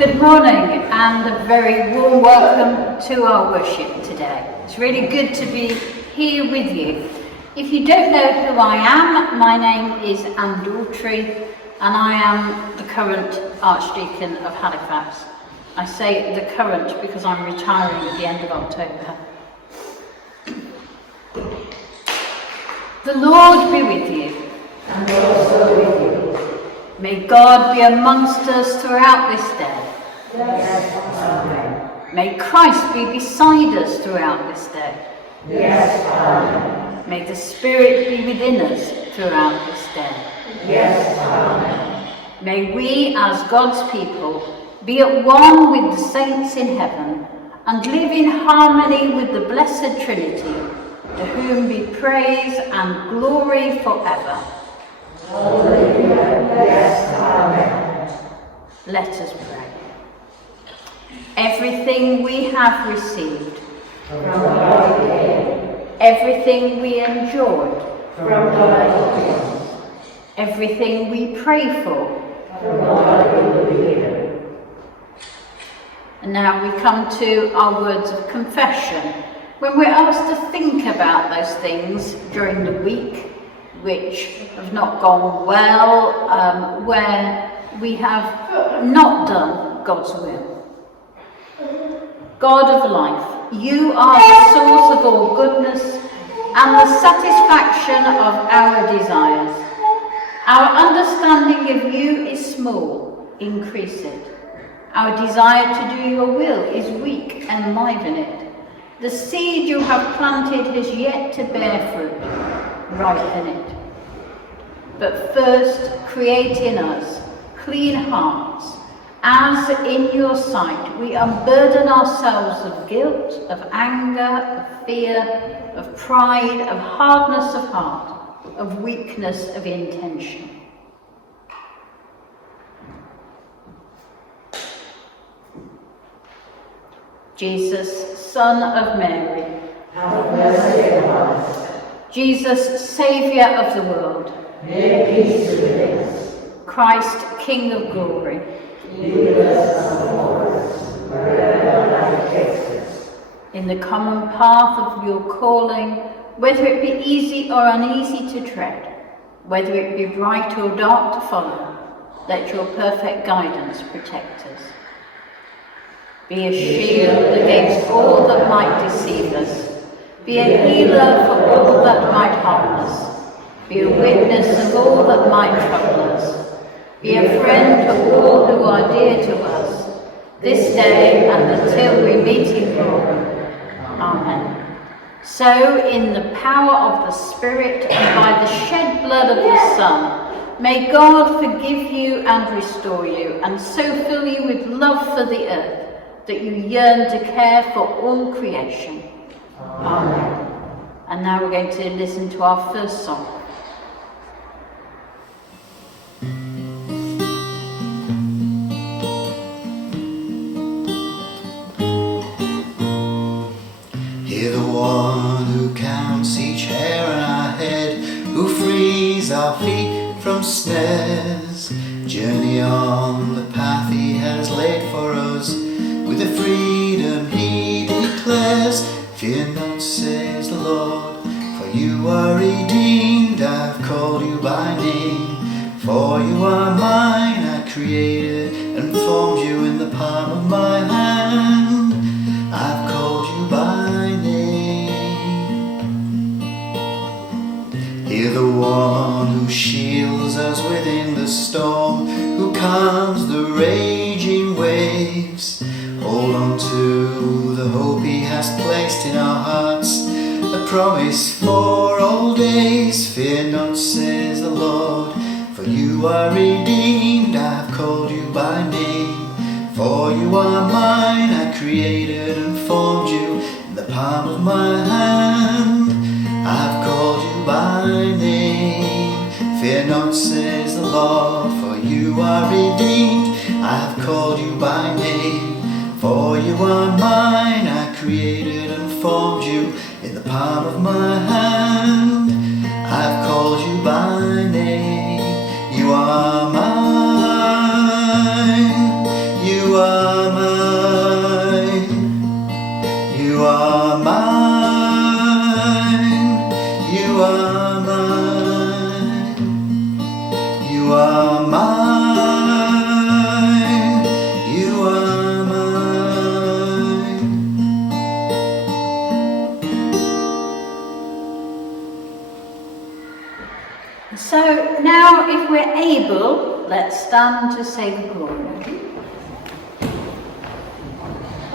Good morning and a very warm welcome to our worship today. It's really good to be here with you. If you don't know who I am, my name is Adultery and I am the current Archdeacon of Halifax. I say the current because I'm retiring at the end of October. The Lord be with you. And also with you. May God be amongst us throughout this day. Yes, Amen. May Christ be beside us throughout this day. Yes, Amen. May the Spirit be within us throughout this day. Yes, Amen. May we, as God's people, be at one with the saints in heaven and live in harmony with the blessed Trinity, to whom be praise and glory forever. Hallelujah. Yes, Amen. Let us pray. Everything we have received, From God again. everything we enjoyed, From God again. everything we pray for, From God will be given. and now we come to our words of confession, when we're asked to think about those things during the week which have not gone well, where we have not done God's will. God of life, you are the source of all goodness and the satisfaction of our desires. Our understanding of you is small, increase it. Our desire to do your will is weak, enliven it. The seed you have planted has yet to bear fruit, ripen it. But first, create in us clean hearts, as in your sight we unburden ourselves of guilt, of anger, of fear, of pride, of hardness of heart, of weakness of intention. Jesus, Son of Mary, Have mercy upon us. Jesus, Saviour of the world, Make peace within us. Christ, King of glory, Be with us and for us, wherever life takes us. in the common path of your calling, whether it be easy or uneasy to tread, whether it be bright or dark to follow, let your perfect guidance protect us. Be a shield against all that might deceive us. Be a healer for all that might harm us. Be a witness of all that might trouble us. Be a friend to all who are dear to us, this day and until we meet in glory. Amen. So, in the power of the Spirit and by the shed blood of the Son, may God forgive you and restore you, and so fill you with love for the earth, that you yearn to care for all creation. Amen. And now we're going to listen to our first song. Hear the one who counts each hair on our head, who frees our feet from snares. Journey on the path he has laid for us, with the freedom he declares. Fear not, says the Lord, for you are redeemed. I've called you by name, for you are mine. I created and formed you in the palm of my hand. I've called you by name. Hear the one who shields us within the storm, who calms the raging waves. Hold on to the hope he has placed in our hearts, a promise for all days. Fear not, says the Lord, for you are redeemed. I've called you by name, for you are mine. I created and formed you in the palm of my hand. I've called you by name. Fear not, says the Lord, for you are redeemed. I've called you by name, for you are mine. I created and formed you in the palm of my hand. I've called you by name. You are mine. You are are mine. You are mine. You are mine. So now, if we're able, let's stand to say the glory.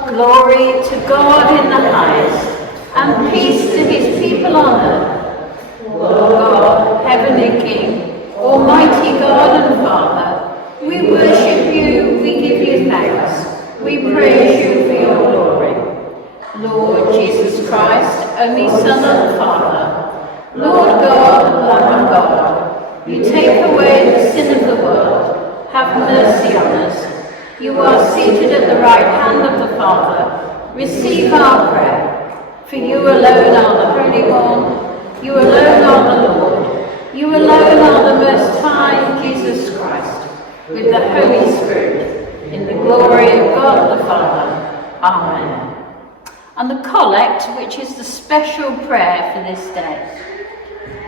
Glory to God in the highest, and peace to his people on earth. Lord God, heavenly King, almighty God and Father, we worship you, we give you thanks, we praise you for your glory. Lord Jesus Christ, only Son of the Father, Lord God, Lamb of God, you take away the sin of the world, have mercy on us. You are seated at the right hand of the Father. Receive our prayer. For you alone are the Holy One. You alone are the Lord. You alone are the Most High, Jesus Christ, with the Holy Spirit, in the glory of God the Father. Amen. And the collect, which is the special prayer for this day.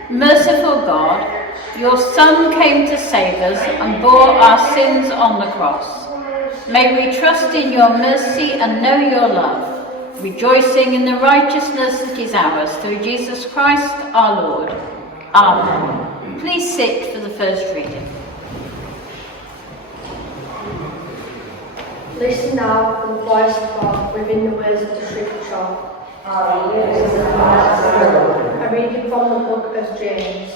Merciful God, your Son came to save us and bore our sins on the cross. May we trust in your mercy and know your love, rejoicing in the righteousness that is ours through Jesus Christ our Lord. Amen. Please sit for the first reading. Listen now for the voice of God within the words of the Scripture. A reading from the book of James.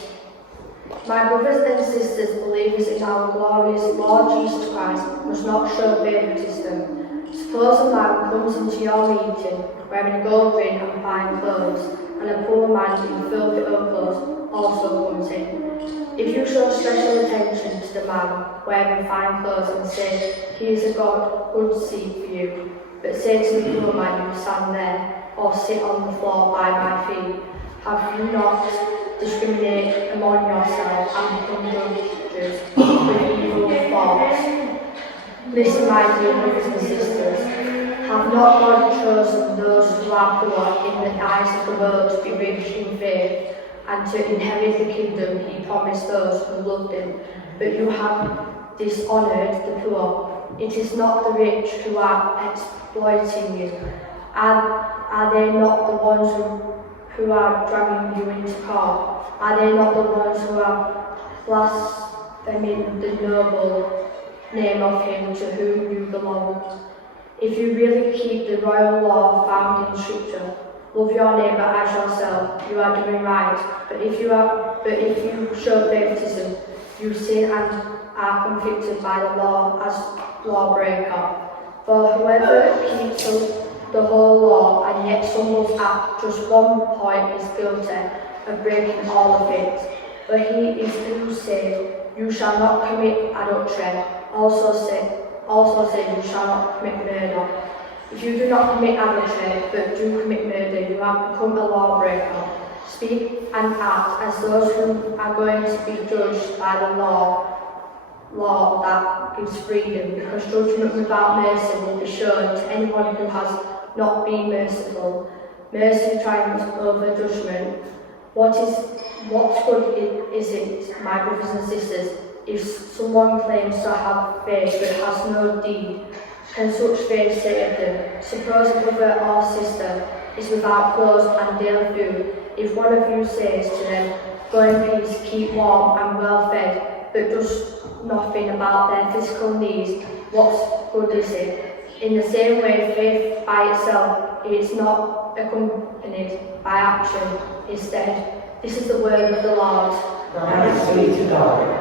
My brothers and sisters, believers in our glorious Lord Jesus Christ, must not show favoritism. Suppose a man comes into your meeting wearing a gold ring and fine clothes, and a poor man in filthy old clothes also comes in. If you show special attention to the man wearing fine clothes and say, he is a good seat for you, but say to the poor man, you stand there, or sit on the floor by my feet, have you not discriminated among yourselves and become judges with evil thoughts? Listen, my dear brothers and sisters, have not God chosen those who are poor in the eyes of the world to be rich in faith and to inherit the kingdom he promised those who loved him? But you have dishonoured the poor. It is not the rich who are exploiting you. Are they not the ones who are dragging you into court? Are they not the ones who are blaspheming the noble name of him to whom you belong? If you really keep the royal law found in Scripture, love your neighbour as yourself, you are doing right. But if you show favoritism, you sin and are convicted by the law as lawbreaker. For whoever keeps the whole law and yet stumbles at just one point is guilty of breaking all of it. But he is who said, you shall not commit adultery, also said, you shall not commit murder. If you do not commit adultery, but do commit murder, you have become a lawbreaker. Speak and act as those who are going to be judged by the law that gives freedom, because judgment without mercy will be shown to anyone who has not been merciful. Mercy triumphs over judgment. What good is it, my brothers and sisters, if someone claims to have faith but has no deed? Can such faith save them? Suppose a brother or sister is without clothes and daily food. If one of you says to them, go in peace, keep warm and well fed, but does nothing about their physical needs, what good is it? In the same way, faith by itself is not accompanied by action. Instead, this is the word of the Lord. Thanks be to God.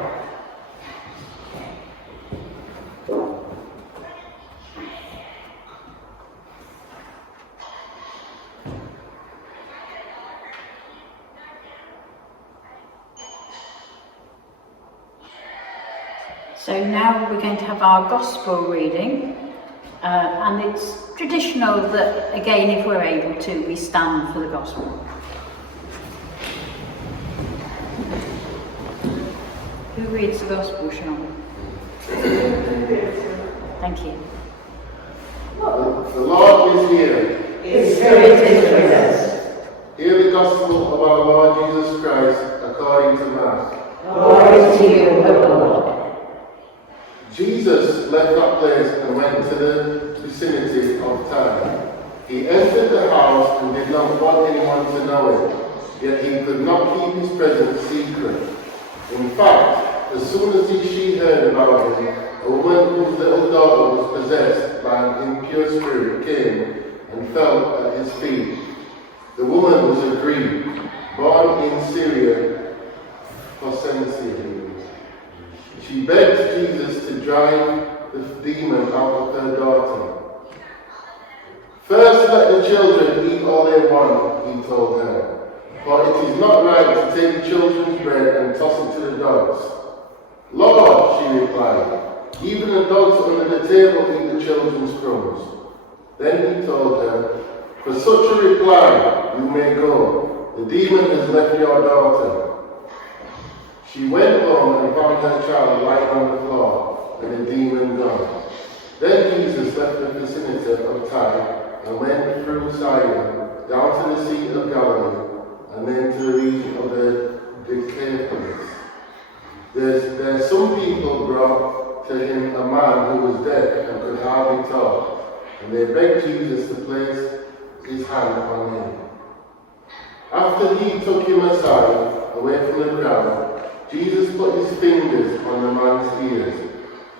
So now we're going to have our Gospel reading, and it's traditional that, again, if we're able to, we stand for the Gospel. Who reads the Gospel, Sean? Thank you. The Lord is here. His Spirit is with us. Hear the Gospel of our Lord Jesus Christ according to Mark. Glory to you, O Lord. Jesus left that place and went to the vicinity of Tyre. He entered the house and did not want anyone to know it, yet he could not keep his presence secret. In fact, as soon as she heard about him, a woman whose little daughter was possessed by an impure spirit came and fell at his feet. The woman was a Greek, born in Syria for Sensia. She begged Jesus to drive the demon out of her daughter. First let the children eat all they want, he told her, for it is not right to take children's bread and toss it to the dogs. Lord, she replied, even the dogs under the table eat the children's crumbs. Then he told her, for such a reply you may go, the demon has left your daughter. She went home and found her child lying on the floor, and the demon gone. Then Jesus left the vicinity of Tyre and went through Sidon, down to the Sea of Galilee, and then to the region of the Decapolis. There some people brought to him a man who was dead and could hardly talk, and they begged Jesus to place his hand on him. After he took him aside, away from the crowd, Jesus put his fingers on the man's ears.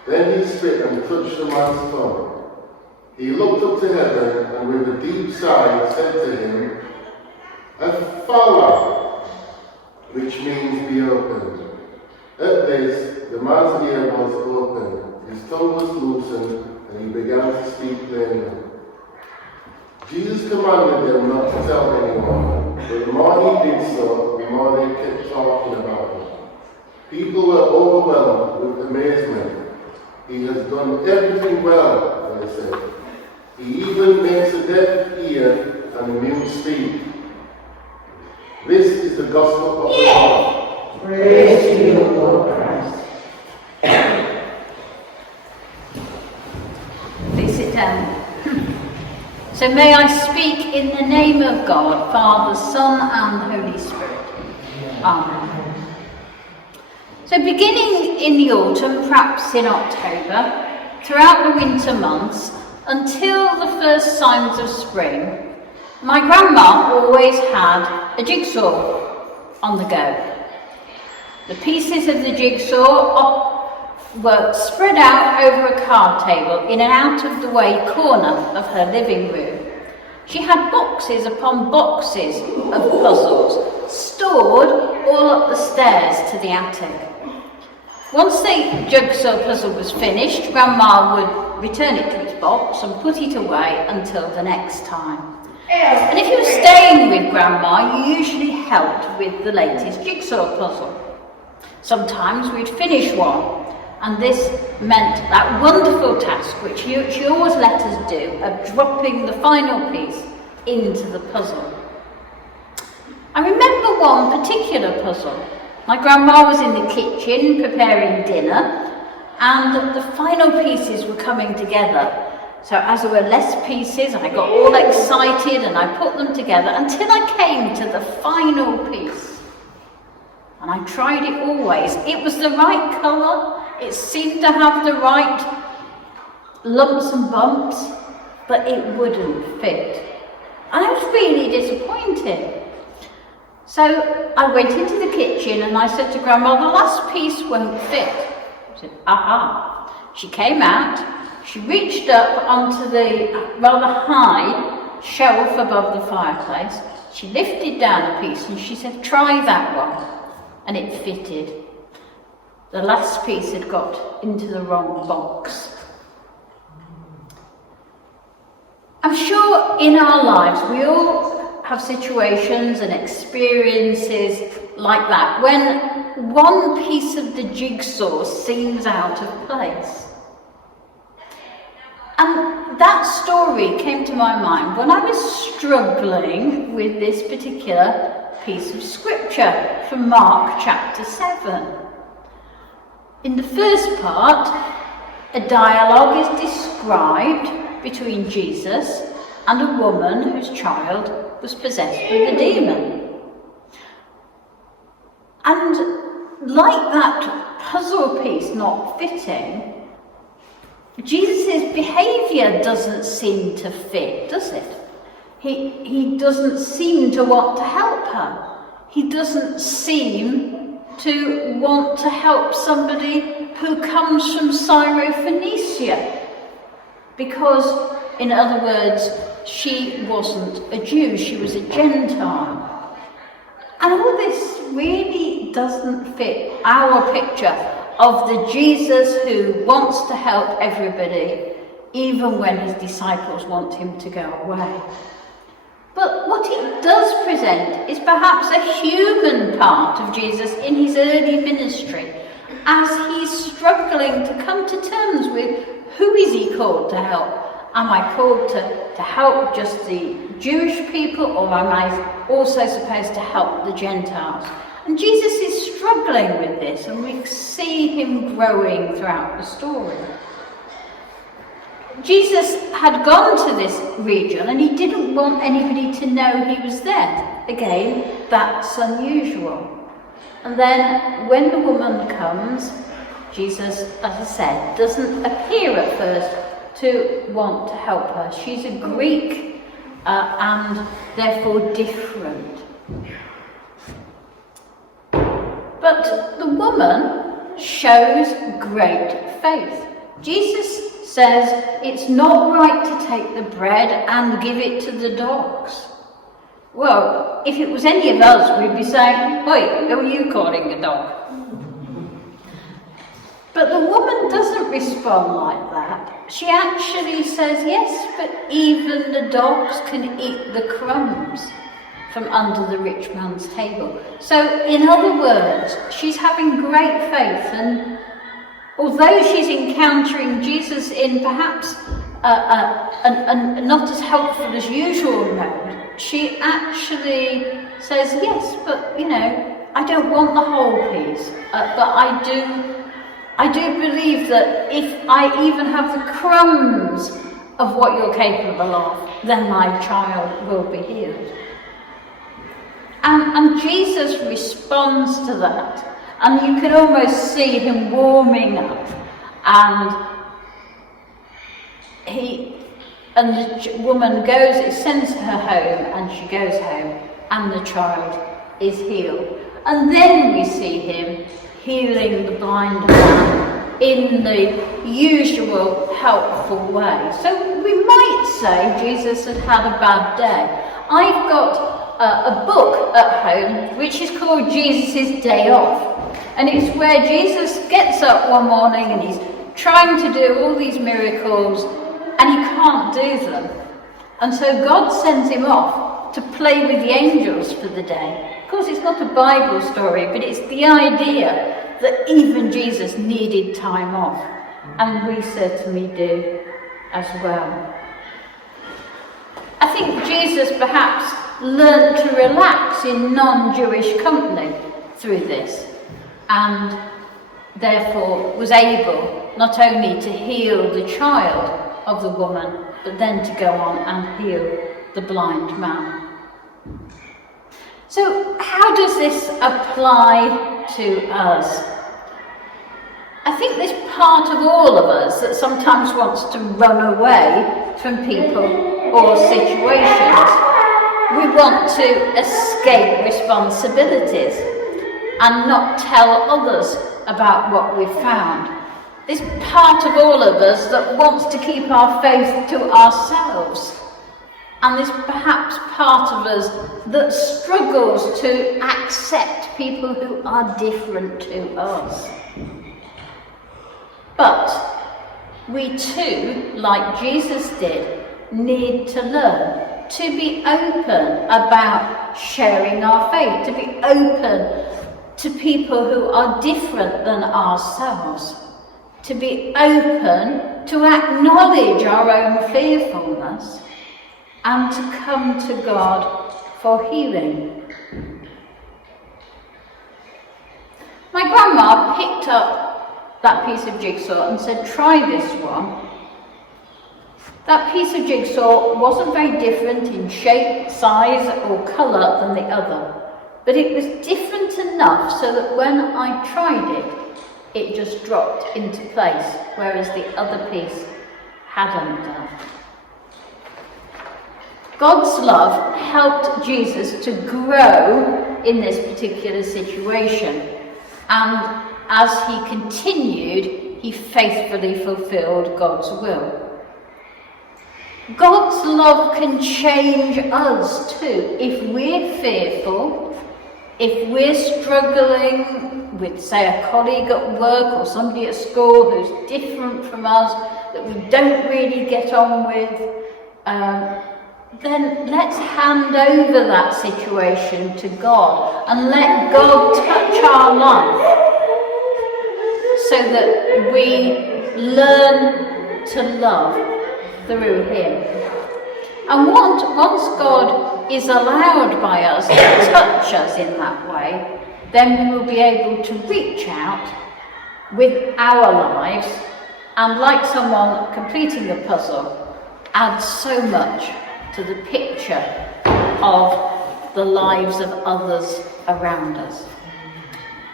Then he spit and touched the man's tongue. He looked up to heaven and with a deep sigh said to him, Ephala, which means be opened. At this, the man's ear was opened, his tongue was loosened, and he began to speak plainly. Jesus commanded them not to tell anyone, but the more he did so, the more they kept talking about him. People were overwhelmed with amazement. He has done everything well, they said. He even makes the deaf hear and the mute speak. This is the gospel of the Lord. Praise to you, Lord Christ. Please sit down. So may I speak in the name of God, Father, Son and Holy Spirit. Amen. So beginning in the autumn, perhaps in October, throughout the winter months, until the first signs of spring, my grandma always had a jigsaw on the go. The pieces of the jigsaw were spread out over a card table in an out-of-the-way corner of her living room. She had boxes upon boxes of puzzles stored all up the stairs to the attic. Once the jigsaw puzzle was finished, Grandma would return it to its box and put it away until the next time. And if you were staying with Grandma, you usually helped with the latest jigsaw puzzle. Sometimes we'd finish one, and this meant that wonderful task which she always let us do of dropping the final piece into the puzzle. I remember one particular puzzle. My grandma was in the kitchen preparing dinner, and the final pieces were coming together. So as there were less pieces, I got all excited and I put them together until I came to the final piece. And I tried it always. It was the right colour, it seemed to have the right lumps and bumps, but it wouldn't fit. And I was really disappointed. So I went into the kitchen and I said to Grandma, the last piece won't fit. She said, aha. She came out, she reached up onto the rather high shelf above the fireplace. She lifted down a piece and she said, try that one. And it fitted. The last piece had got into the wrong box. I'm sure in our lives we all have situations and experiences like that when one piece of the jigsaw seems out of place. And that story came to my mind when I was struggling with this particular piece of scripture from Mark chapter 7. In the first part, a dialogue is described between Jesus and a woman whose child was possessed with a demon. And like that puzzle piece not fitting, Jesus' behaviour doesn't seem to fit, does it? He doesn't seem to want to help her. He doesn't seem to want to help somebody who comes from Syrophoenicia. Because, in other words, she wasn't a Jew, she was a Gentile. And all this really doesn't fit our picture of the Jesus who wants to help everybody, even when his disciples want him to go away. But what it does present is perhaps a human part of Jesus in his early ministry, as he's struggling to come to terms with who is he called to help. Am I called to help just the Jewish people, or am I also supposed to help the Gentiles? And Jesus is struggling with this, and we see him growing throughout the story. Jesus had gone to this region and he didn't want anybody to know he was there. Again, that's unusual. And then when the woman comes, Jesus, as I said, doesn't appear at first to want to help her. She's a Greek and therefore different. But the woman shows great faith. Jesus says it's not right to take the bread and give it to the dogs. Well, if it was any of us, we'd be saying, "Oi, who are you calling a dog?" But the woman doesn't respond like that. She actually says, yes, but even the dogs can eat the crumbs from under the rich man's table. So, in other words, she's having great faith, and although she's encountering Jesus in perhaps a not as helpful as usual mode, she actually says, yes, but, I don't want the whole piece, but I do believe that if I even have the crumbs of what you're capable of, then my child will be healed. And Jesus responds to that. And you can almost see him warming up, and the woman goes, it sends her home, and she goes home, and the child is healed. And then we see him healing the blind man in the usual helpful way. So we might say Jesus had had a bad day. I've got a book at home which is called Jesus' Day Off. And it's where Jesus gets up one morning and he's trying to do all these miracles and he can't do them. And so God sends him off to play with the angels for the day. Of course, it's not a Bible story, but it's the idea that even Jesus needed time off. And we certainly do as well. I think Jesus perhaps learnt to relax in non-Jewish company through this, and therefore was able not only to heal the child of the woman, but then to go on and heal the blind man. So how does this apply to us? I think there's part of all of us that sometimes wants to run away from people or situations. We want to escape responsibilities and not tell others about what we've found. There's part of all of us that wants to keep our faith to ourselves. And there's perhaps part of us that struggles to accept people who are different to us. But we too, like Jesus did, need to learn to be open about sharing our faith, to be open to people who are different than ourselves, to be open to acknowledge our own fearfulness and to come to God for healing. My grandma picked up that piece of jigsaw and said, "Try this one." That piece of jigsaw wasn't very different in shape, size or colour than the other, but it was different enough enough so that when I tried it, it just dropped into place, whereas the other piece hadn't done. God's love helped Jesus to grow in this particular situation, and as he continued, he faithfully fulfilled God's will. God's love can change us too. If we're fearful, if we're struggling with, say, a colleague at work or somebody at school who's different from us, that we don't really get on with, then let's hand over that situation to God and let God touch our life so that we learn to love through him. And once God is allowed by us to touch us in that way, then we will be able to reach out with our lives and, like someone completing a puzzle, add so much to the picture of the lives of others around us.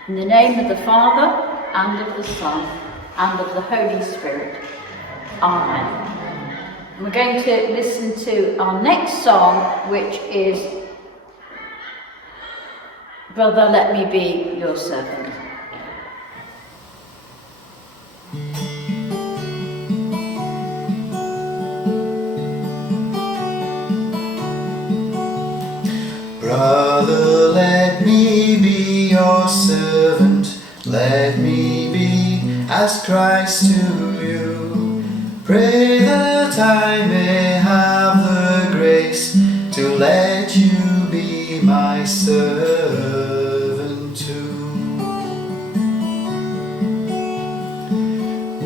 In the name of the Father, and of the Son, and of the Holy Spirit. Amen. We're going to listen to our next song, which is Brother, Let Me Be Your Servant. Brother, let me be your servant, let me be as Christ to you. Pray that I may have the grace to let you be my servant too.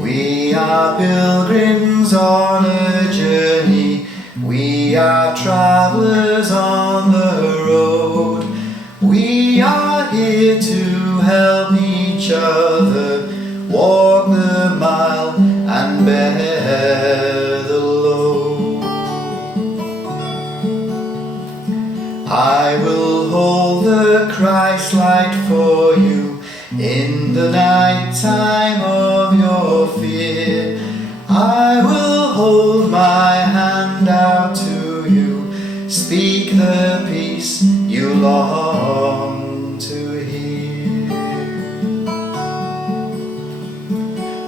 We are pilgrims on a journey, we are travelers on the road. We are here to help each other walk the mile and bear the load. I will hold the Christ light for you in the night time of your fear. I will hold my hand out to you, speak the peace you long to hear.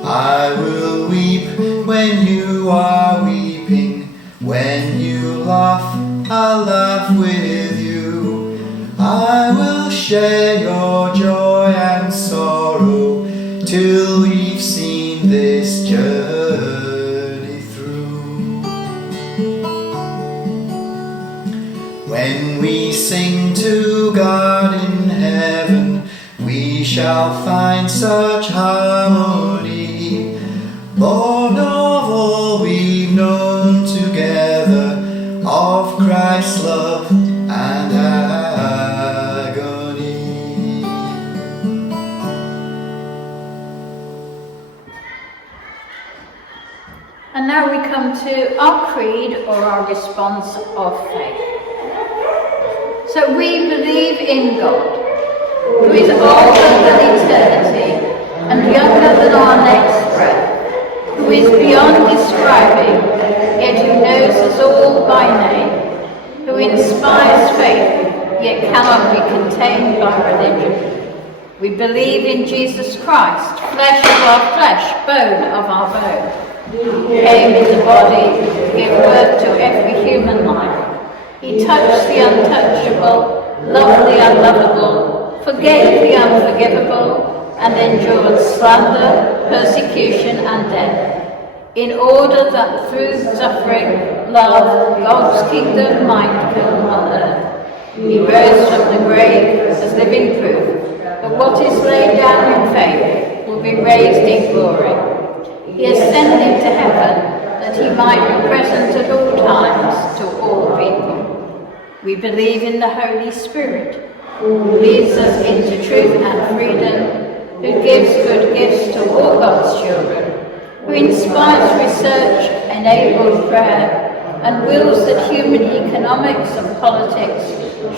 I will weep when you are weeping, when you laugh, I'll laugh with you. I will share your joy and sorrow till we've seen this journey through. When we sing to God in heaven, we shall find such harmony, born of all we've known together, of Christ's love and agony. And now we come to our creed, or our response of faith. So we believe in God, who is older than eternity and younger than our next breath, who is beyond describing, yet who knows us all by name, who inspires faith, yet cannot be contained by religion. We believe in Jesus Christ, flesh of our flesh, bone of our bone, who came in the body to give birth to every human life. He touched the untouchable, loved the unlovable, forgave the unforgivable, and endured slander, persecution, and death, in order that through suffering, love, God's kingdom might come on earth. He rose from the grave as living proof, but what is laid down in faith will be raised in glory. He ascended to heaven, that he might be present at all times to all people. We believe in the Holy Spirit, who leads us into truth and freedom, who gives good gifts to all God's children, who inspires research, enables prayer, and wills that human economics and politics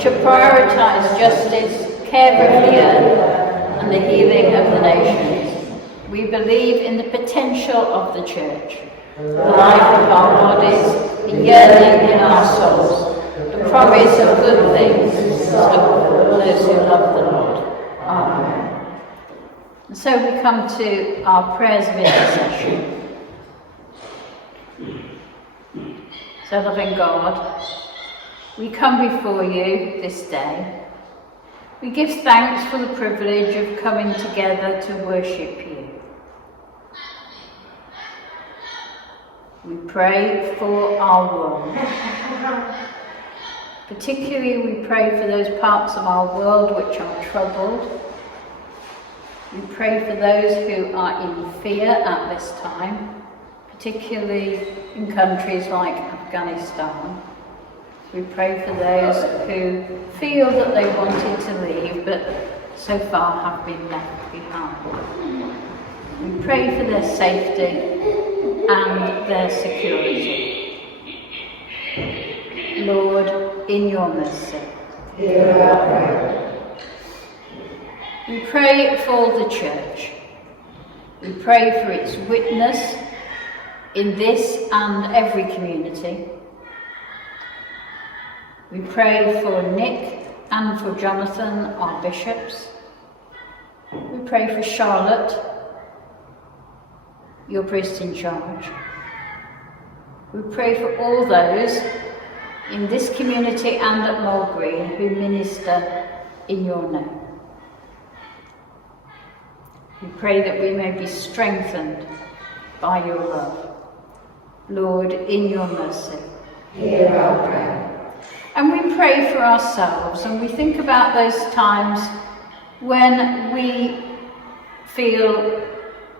should prioritize justice, care of the earth, and the healing of the nations. We believe in the potential of the church, the life of our bodies, the yearning in our souls, the promise of good things in store for those who love the Lord. Amen. And so we come to our prayers of intercession. So, loving God, we come before you this day. We give thanks for the privilege of coming together to worship you. We pray for our world. Particularly, we pray for those parts of our world which are troubled. We pray for those who are in fear at this time, particularly in countries like Afghanistan. We pray for those who feel that they wanted to leave but so far have been left behind. We pray for their safety and their security. Lord, in your mercy. Hear our prayer. We pray for the church. We pray for its witness in this and every community. We pray for Nick and for Jonathan, our bishops. We pray for Charlotte, your priest in charge. We pray for all those in this community and at Moor Green who minister in your name. We pray that we may be strengthened by your love. Lord, in your mercy. Hear our prayer. And we pray for ourselves, and we think about those times when we feel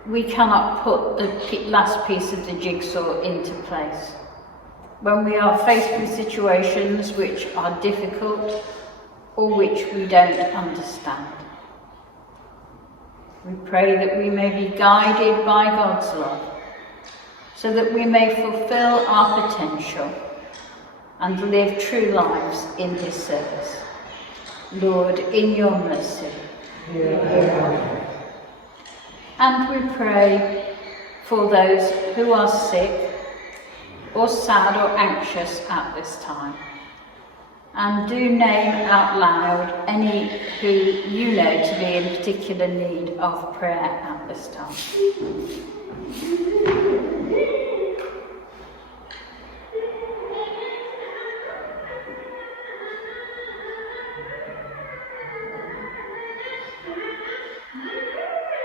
we cannot put the last piece of the jigsaw into place. When we are faced with situations which are difficult or which we don't understand. We pray that we may be guided by God's love, so that we may fulfill our potential and live true lives in his service. Lord, in your mercy. Hear our prayer. And we pray for those who are sick or sad or anxious at this time. And do name out loud any who you know to be in particular need of prayer at this time.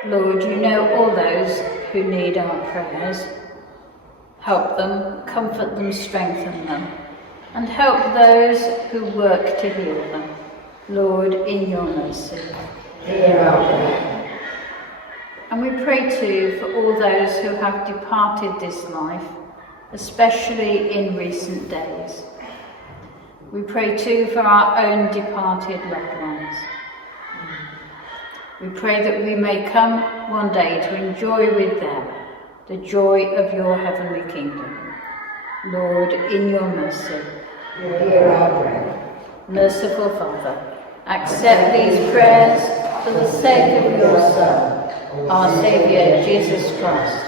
Lord, you know all those who need our prayers. Help them, comfort them, strengthen them, and help those who work to heal them. Lord, in your mercy. Hear our prayer. And we pray too for all those who have departed this life, especially in recent days. We pray too for our own departed loved ones. We pray that we may come one day to enjoy with them the joy of your heavenly kingdom. Lord, in your mercy. Hear our prayer. Merciful Father, accept these prayers for the sake of your Son, our Saviour, Jesus Christ.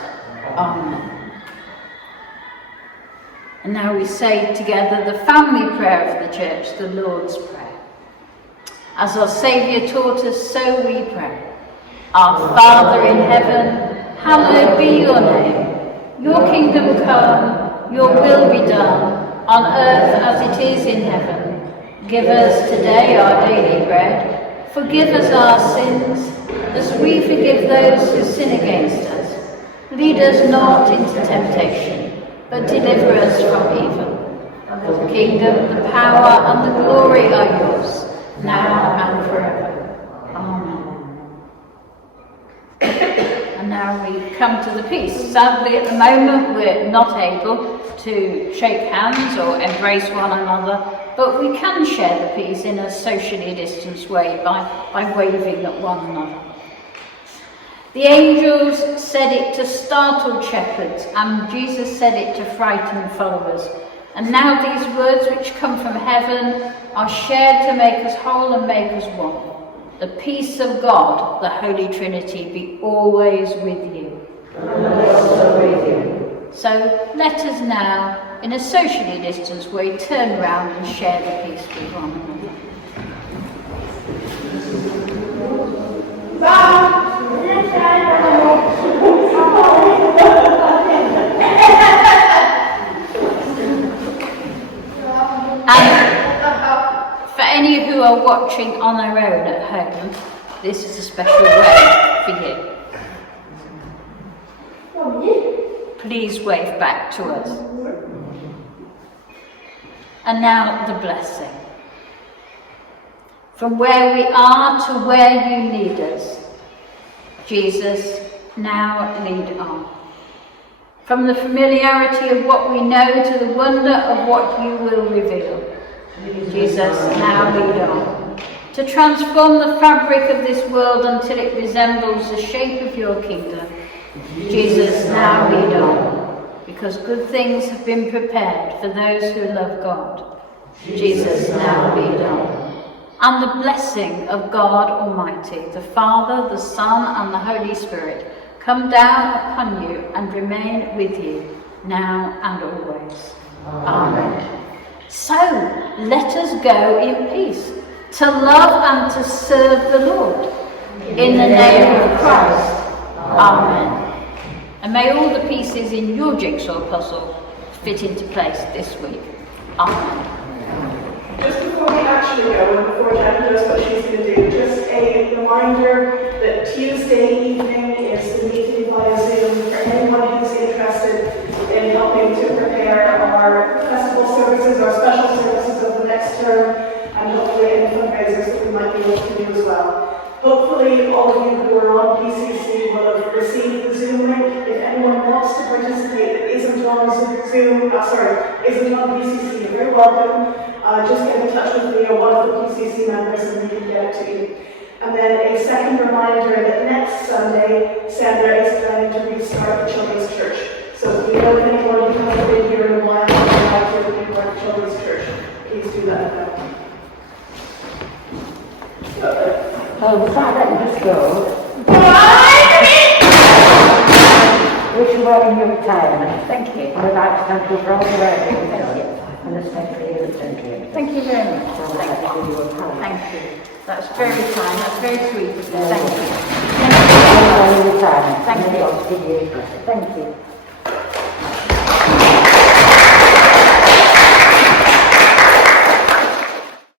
Amen. And now we say together the family prayer of the Church, the Lord's Prayer. As our Saviour taught us, so we pray. Our Father in heaven, hallowed be your name. Your kingdom come, your will be done, on earth as it is in heaven. Give us today our daily bread. Forgive us our sins, as we forgive those who sin against us. Lead us not into temptation, but deliver us from evil. For the kingdom, the power, and the glory are yours, now and forever. Amen. And now we come to the peace. Sadly, at the moment, we're not able to shake hands or embrace one another, but we can share the peace in a socially distanced way by waving at one another. The angels said it to startled shepherds, and Jesus said it to frightened followers. And now these words which come from heaven are shared to make us whole and make us one. The peace of God, the Holy Trinity, be always with you. And also with you. So let us now, in a socially distanced way, turn round and share the peace with one another. And for any who are watching on their own at home, this is a special way for you. Please wave back to us. And now the blessing. From where we are to where you need us, Jesus, now lead on. From the familiarity of what we know to the wonder of what you will reveal, Jesus, now lead on. To transform the fabric of this world until it resembles the shape of your kingdom, Jesus, now lead on. Because good things have been prepared for those who love God, Jesus, now lead on. And the blessing of God Almighty, the Father, the Son, and the Holy Spirit, come down upon you and remain with you, now and always. Amen. So, let us go in peace, to love and to serve the Lord. In the name of Christ. Amen. And may all the pieces in your jigsaw puzzle fit into place this week. Amen. Just before we actually go, and before Jen knows what she's going to do, just a reminder that Tuesday evening is the meeting via Zoom for anyone who's interested in helping to prepare our festival services, our special services of the next term, and hopefully any fundraisers that we might be able to do as well. Hopefully all of you who are on PCC will have received the Zoom link. If anyone wants to participate that isn't on Zoom, isn't on PCC, you're very welcome. Just get in touch with me or one of the PCC members and we can get it to you. And then a second reminder that next Sunday, Sandra is planning to restart the Children's Church. So if you know of anyone who hasn't been here in a while and would like to be part of Children's Church, please do that. Oh, before I let you just go, wish you well in your retirement. Thank you. I would like to thank you for all the work you've done, and especially you at Trinity. Thank you very much. So I'd like to give you a hand. Thank you. That's very kind. That's very sweet of you. Thank you. Wish you well in your retirement. Thank and you. God give you a blessing. Thank you.